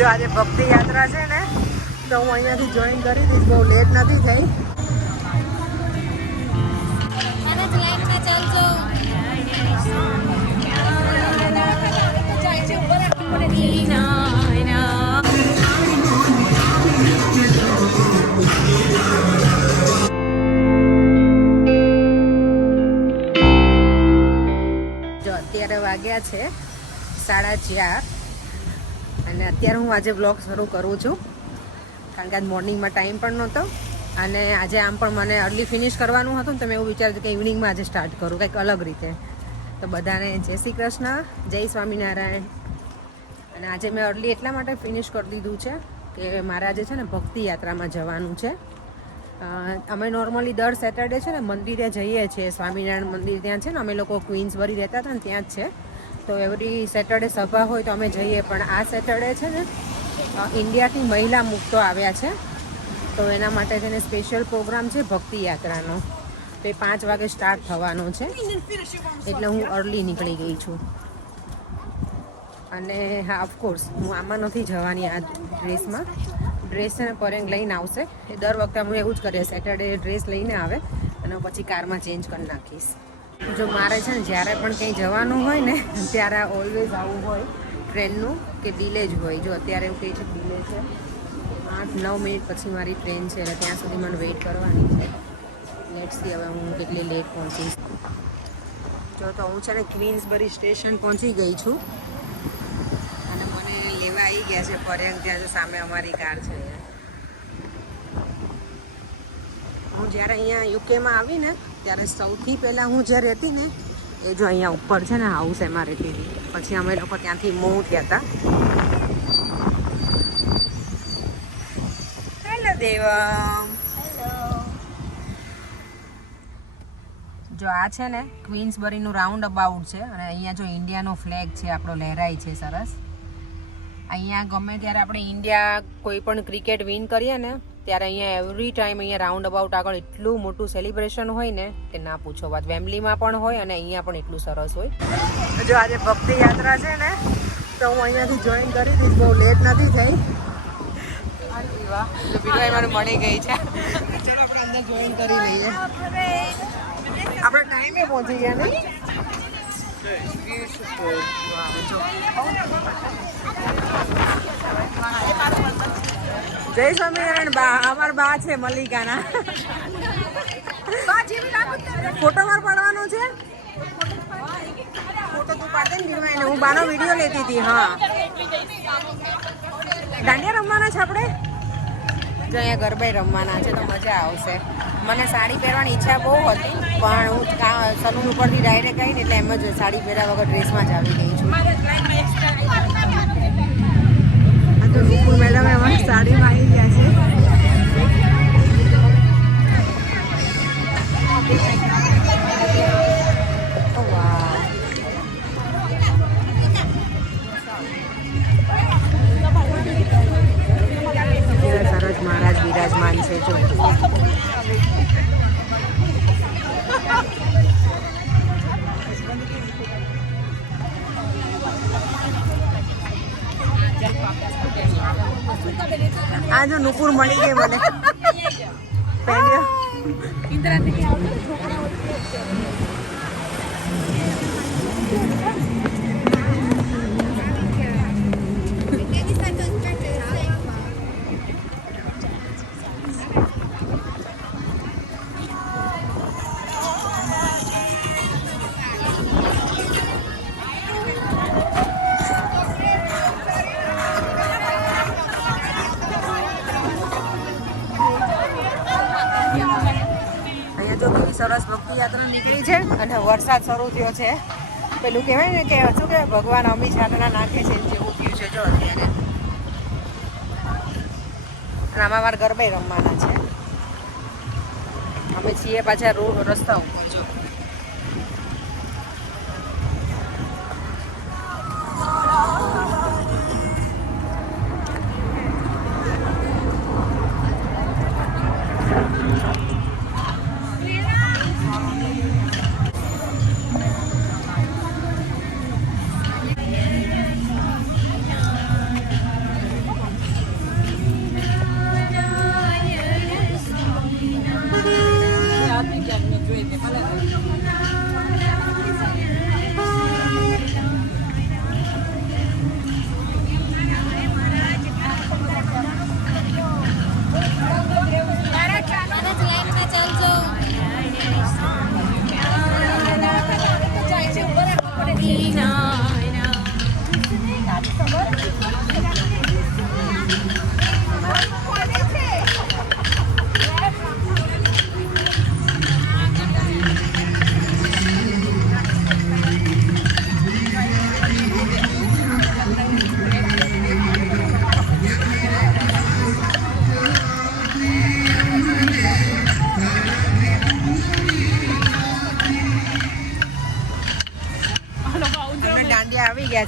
જો આજે ભક્તિ યાત્રા છે ને તો હું અહીંયાથી જોઈન કરી દઈશ, બહુ લેટ નથી થઈ. જો અત્યારે વાગ્યા છે 4:30 અને અત્યારે હું આજે બ્લોગ શરૂ કરું છું કારણ કે આજ મોર્નિંગમાં ટાઈમ પણ નહોતો અને આજે આમ પણ મને અર્લી ફિનિશ કરવાનું હતું ને તો મેં એવું વિચાર્યું કે ઇવનિંગમાં આજે સ્ટાર્ટ કરું કંઈક અલગ રીતે. તો બધાને જય શ્રી કૃષ્ણ, જય સ્વામિનારાયણ. અને આજે મેં અર્લી એટલા માટે ફિનિશ કરી દીધું છે કે મારે આજે છે ને ભક્તિ યાત્રામાં જવાનું છે. અમે નોર્મલી દર સેટરડે છે ને મંદિરે જઈએ છીએ, સ્વામિનારાયણ મંદિર ત્યાં છે ને, અમે લોકો ક્વીન્સબરી રહેતા હતા ને ત્યાં જ છે. તો એવરી સેટરડે સભા હોય તો અમે જઈએ, પણ આ સેટરડે છે ને ઇન્ડિયાથી મહિલા મુક્તો આવ્યા છે તો એના માટે છે ને સ્પેશિયલ પ્રોગ્રામ છે ભક્તિ યાત્રાનો. તો એ 5 વાગે સ્ટાર્ટ થવાનો છે એટલે હું અર્લી નીકળી ગઈ છું. અને હા, ઓફકોર્સ હું આમાં નથી જવાની આ ડ્રેસમાં. ડ્રેસ છે ને પરેંગ લઈને આવશે. એ દર વખતે હું એવું જ કરીએ, સેટરડે ડ્રેસ લઈને આવે અને પછી કારમાં ચેન્જ કરી નાખીશ. જો મારે છે ને જ્યારે પણ કંઈ જવાનું હોય ને ત્યારે ઓલવેઝ આવું હોય ટ્રેનનું કે ડિલે જ હોય. જો અત્યારે એવું કહે છે ડિલે છે, 8-9 મિનિટ પછી મારી ટ્રેન છે એટલે ત્યાં સુધી મને વેઇટ કરવાની છે. લેટ્સ સી હવે હું કેટલી લેટ પહોંચીશ. જો તો હું છે ને ક્વીન્સબરી સ્ટેશન પહોંચી ગઈ છું અને મને લેવા આવી ગયા છે પરેંગ. ત્યાં જો સામે અમારી કાર છે. હું જ્યારે અહીંયા યુકેમાં આવી ને ત્યારે સૌથી પહેલાં હું જ્યાં રહેતી ને એ જો અહીંયા ઉપર છે ને હાઉસ, એમાં રહેતી હતી. પછી અમે લોકો ત્યાંથી મૂવ થયા હતા. હેલો દેવમ. જો આ છે ને ક્વીન્સબરીનું રાઉન્ડ અબાઉટ છે અને અહીંયા જો ઇન્ડિયાનો ફ્લેગ છે આપણો લહેરાય છે સરસ. અહીંયા ગમે ત્યારે આપણે ઇન્ડિયા કોઈ પણ ક્રિકેટ વિન કરીએ ને ત્યારે અહીંયા એવરી ટાઈમ અહીંયા રાઉન્ડ અબાઉટ આગળ એટલું મોટું સેલિબ્રેશન હોય ને કે ના પૂછો વાત. વેમ્બલીમાં પણ હોય અને અહીંયા પણ એટલું સરસ હોય. જો આજે ભક્તિ યાત્રા છે ને તો હું અહીંયાથી જોઈન કરી દઈશ, બહુ લેટ નથી થઈ. વાહ, તો બીજા મને મળી ગઈ છે. ચલો આપણે અંદર જોઈન કરી લઈએ. આપણે ટાઈમે પહોંચી ગયા ને. જય સ્વામિનારાયણ. બા અમાર બા છે મલ્લિકાના. ફોટો માર પાડવાનો છે. ફોટો તું પાડે ને જીવાય. હું બાનો વિડીયો લેતી હતી. હા, દાંડિયા રમવાના છે આપણે. જો અહીંયા ગરબા રમવાના છે તો મજા આવશે. મને સાડી પહેરવાની ઈચ્છા બહુ હતી પણ હું સલૂન ઉપરથી ડાયરેક્ટ આવી ને એટલે એમ જ સાડી પહેર્યા વગર ડ્રેસમાં જ આવી ગઈ છું. આ તો નુપુર મેડમ અમારી સાડીમાં આવી ગયા છે. સરસ મહારાજ બિરાજમાન છે. જો આ જો નુપુર મળી ગઈ મને. સરસ ભક્તિ યાત્રા નીકળી છે અને વરસાદ શરૂ થયો છે. પેલું કહેવાય ને કે શું કે ભગવાન અમી છાંટણા નાખે છે જેવું થયું છે. જો અત્યારે અને આમાં મારા ગરબા રમવાના છે. અમે છીએ પાછા રસ્તા ઉપર. જો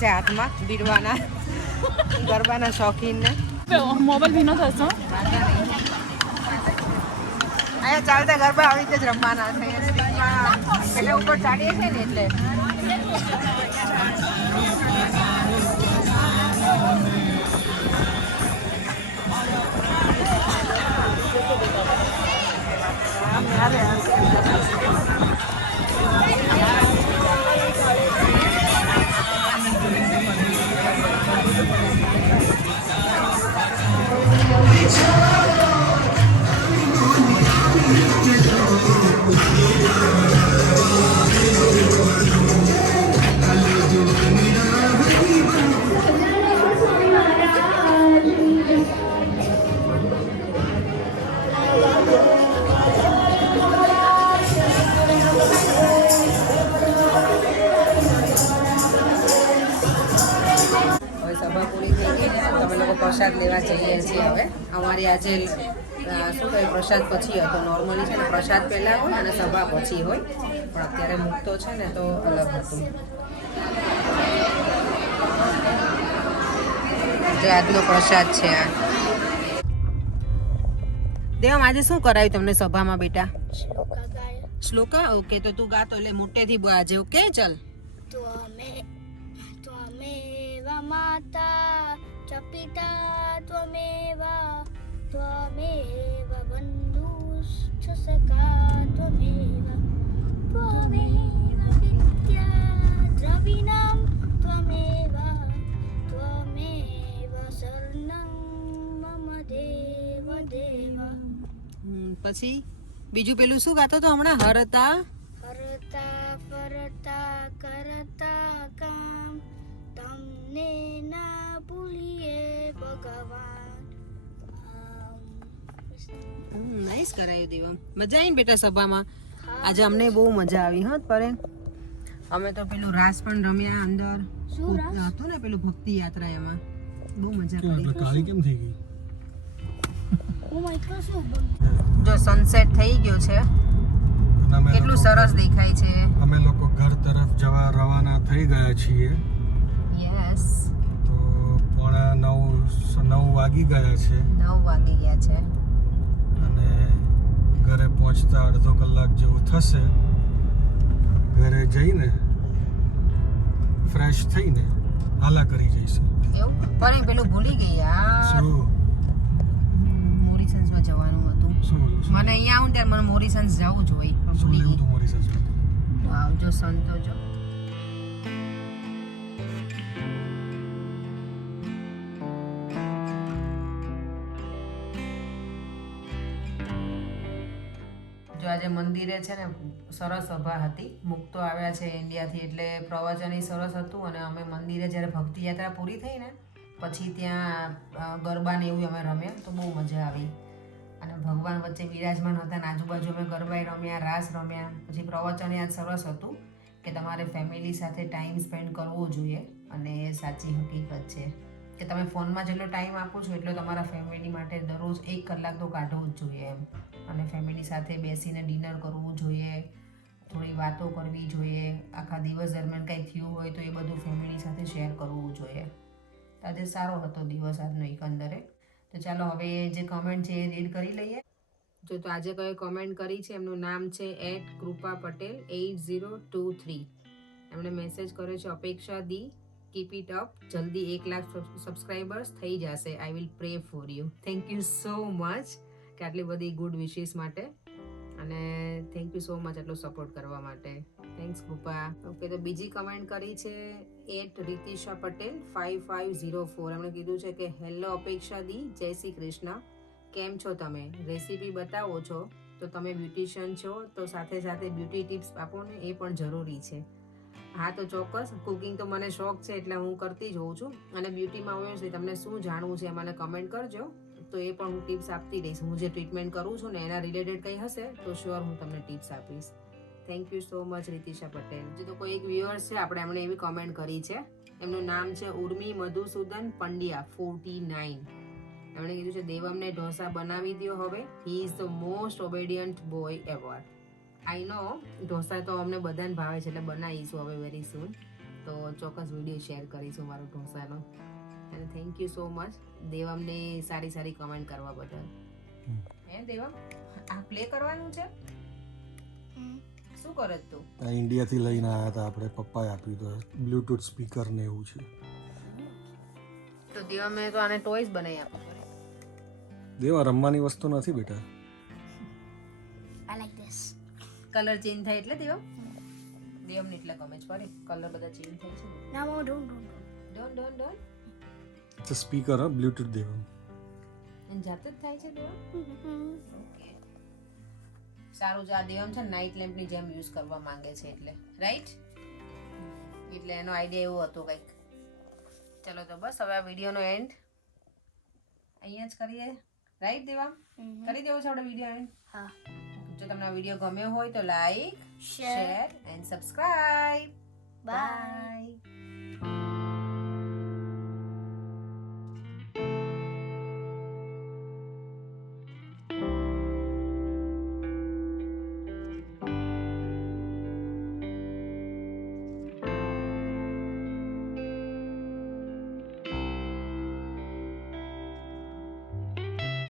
છે હાથમાં બીરવાના ગરબાના શોખીનને. મોબાઈલ ભીનો થશે. અહીંયા ચાલતા ગરબા આવી રીતે જ રમવાના છે. એટલે ઉપર ચાડીએ છે ને એટલે પ્રસાદ લેવા જઈએ છીએ. હવે અમારી આજે શું કહે પ્રસાદ પછી હતો. નોર્મલી છે ને પ્રસાદ પહેલાં હોય અને સભા પછી હોય, પણ અત્યારે મુકતો છે ને તો અલગ હતું. જે આજનો પ્રસાદ છે આ. દેવમ આજે શું કરાયું તમને સભામાં બેટા? શ્લોકા. ઓકે, તો તું ગાતો એટલે મોટેથી આજે. ઓકે ચલ. ત્વમેવ માતા ચ પિતા ત્વમેવ બંધુશ્ચ સખા ત્વમેવ વિદ્યા દ્રવિણં ત્વમેવ શરણં મમ દેવ દેવ. પછી બીજું પેલું શું ગાતો તો હમણાં? હરતા ફરતા કરતા કામ તમને ના ભૂલીએ ભગવાન. નાઈસ કરાયું દેવમ. મજા આવી બેટા સભામાં? આજે અમને બહુ મજા આવી. હા પરે અમે તો પેલું રાસ પણ રમ્યા અંદર હતું ને પેલું ભક્તિ યાત્રા, એમાં બહુ મજા કરી. કાળી કેમ થઈ ગઈ? જો સનસેટ થઈ ગયો છે, કેટલું સરસ દેખાય છે. અમે લોકો ઘર તરફ જવા રવાના થઈ ગયા છીએ. યસ, તો 9:30 વાગી ગયા છે. 9 વાગી ગયા છે અને ઘરે પહોંચતા અડધો કલાક જેવું થશે. ઘરે જઈને ફ્રેશ થઈને હાલા કરી જઈશું. એવું પણ પેલું ભૂલી ગઈ યાર, શું મોરિસન્સમાં જવાનું હતું. મને અહીંયા આવું ત્યારે મને મોરિસન્સ જવું જોઈએ, પણ ભૂલી ગઈ. આવજો સંતો જો. જો આજે મંદિરે છે ને સરસ સભા હતી. મુક્તો આવ્યા છે ઇન્ડિયાથી, એટલે પ્રવચન સરસ હતું. અને અમે મંદિરે જ્યારે ભક્તિ યાત્રા પૂરી થઈ ને પછી ત્યાં ગરબા ને એવું અમે રમ્યા, તો બહુ મજા આવી. અને ભગવાન વચ્ચે બિરાજમાન હતા ને આજુબાજુ અમે ગરબા રમ્યા, રાસ રમ્યા. પછી પ્રવચન યાદ સરસ હતું કે તમારે ફેમિલી સાથે ટાઈમ સ્પેન્ડ કરવો જોઈએ. અને એ સાચી હકીકત છે કે તમે ફોનમાં જેટલો ટાઈમ આપો છો એટલો તમારા ફેમિલી માટે દરરોજ 1 કલાક તો કાઢવો જ જોઈએ એમ. અને ફેમિલી સાથે બેસીને ડિનર કરવું જોઈએ, થોડી વાતો કરવી જોઈએ. આખા દિવસ દરમિયાન કંઈ થયું હોય તો એ બધું ફેમિલી સાથે શેર કરવું જોઈએ. આજે સારો હતો દિવસ આજનો એકંદરે. તો ચાલો હવે જે કમેન્ટ છે એ રીડ કરી લઈએ. જો તો આજે કઈ કમેન્ટ કરી છે, એમનું નામ છે @કૃપાપટેલ8023. એમણે મેસેજ કર્યો છે, અપેક્ષા દી કીપ ઇટ અપ, જલ્દી 1 લાખ સબસ્ક્રાઈબર્સ થઈ જશે. I will pre for you. Thank you so much કે આટલી બધી ગુડ વિશીસ માટે, અને થેન્ક યુ સો મચ આટલો સપોર્ટ કરવા માટે. થેન્ક્સ કૃપા. ઓકે, તો બીજી કમેન્ટ કરી છે @રીતિશા_પટેલ5504. એમણે કીધું છે કે હેલો અપેક્ષા દી, જય શ્રી કૃષ્ણ, કેમ છો તમે? રેસીપી બતાવો છો તો તમે બ્યુટિશિયન છો, તો સાથે સાથે બ્યુટી ટિપ્સ આપો ને, એ પણ જરૂરી છે. હા તો ચોક્કસ, કુકિંગ તો મને શોખ છે એટલે હું કરતી જ હોઉં છું. અને બ્યુટીમાં ઓબ્વિયસલી તમને શું જાણવું છે મને કમેન્ટ કરજો, તો એ પણ હું ટિપ્સ આપતી રહીશ. હું જે ટ્રીટમેન્ટ કરું છું ને એના રિલેટેડ કંઈ હશે તો શ્યોર હું તમને ટિપ્સ આપીશ. Thank you so much Ritisha Patel. જો તો કોઈ એક વ્યુઅર્સ છે આપણે, એમણે એવી કમેન્ટ કરી છે. એમનું નામ છે ઉર્મી મધુસૂદન પંડ્યા 49. એમણે કીધું છે દેવમને ઢોસા બનાવી દો હવે, he is the most obedient boy ever. I know dosa તો અમને બધાને ભાવે છે એટલે બનાવીશું હવે વેરી સૂન. તો ચોક્કસ વિડીયો શેર કરીશું મારો ઢોસાનો. અને થેન્ક યુ સો મચ દેવમને સારી સારી કમેન્ટ કરવા બદલ. હે દેવમ, આ પ્લે કરવાનું છે? શું કરત તું? આ ઇન્ડિયાથી લઈને આવ્યા હતા આપણે, પપ્પાએ આપ્યું તો બ્લૂટૂથ સ્પીકર ને એવું છે. તો દેવમે તો આને ટોયસ બનાવી આપ્યું. દેવા રમવાની વસ્તુ નથી બેટા. I like this. Colour change થાય એટલે દેવમ દેવમને એટલે ગમે છે ફરી કલર બધા ચેન્જ થાય છે. No, don't. Don speaker Bluetooth દેવા એની જાતે જ થાય છે દેવમ. ઓકે સારું છે. આ દેવમ છે નાઇટ લેમ્પની જેમ યુઝ કરવા માંગે છે એટલે રાઈટ, એટલે એનો આઈડિયા એવો હતો કંઈક. ચલો તો બસ હવે આ વિડીયોનો એન્ડ અહીંયા જ કરીએ, રાઈટ દેવા? કરી દેવો છે આપણે વિડીયો એન્ડ. હા. જો તમને આ વિડીયો ગમ્યો હોય તો like, Share. Share and subscribe. Bye. By.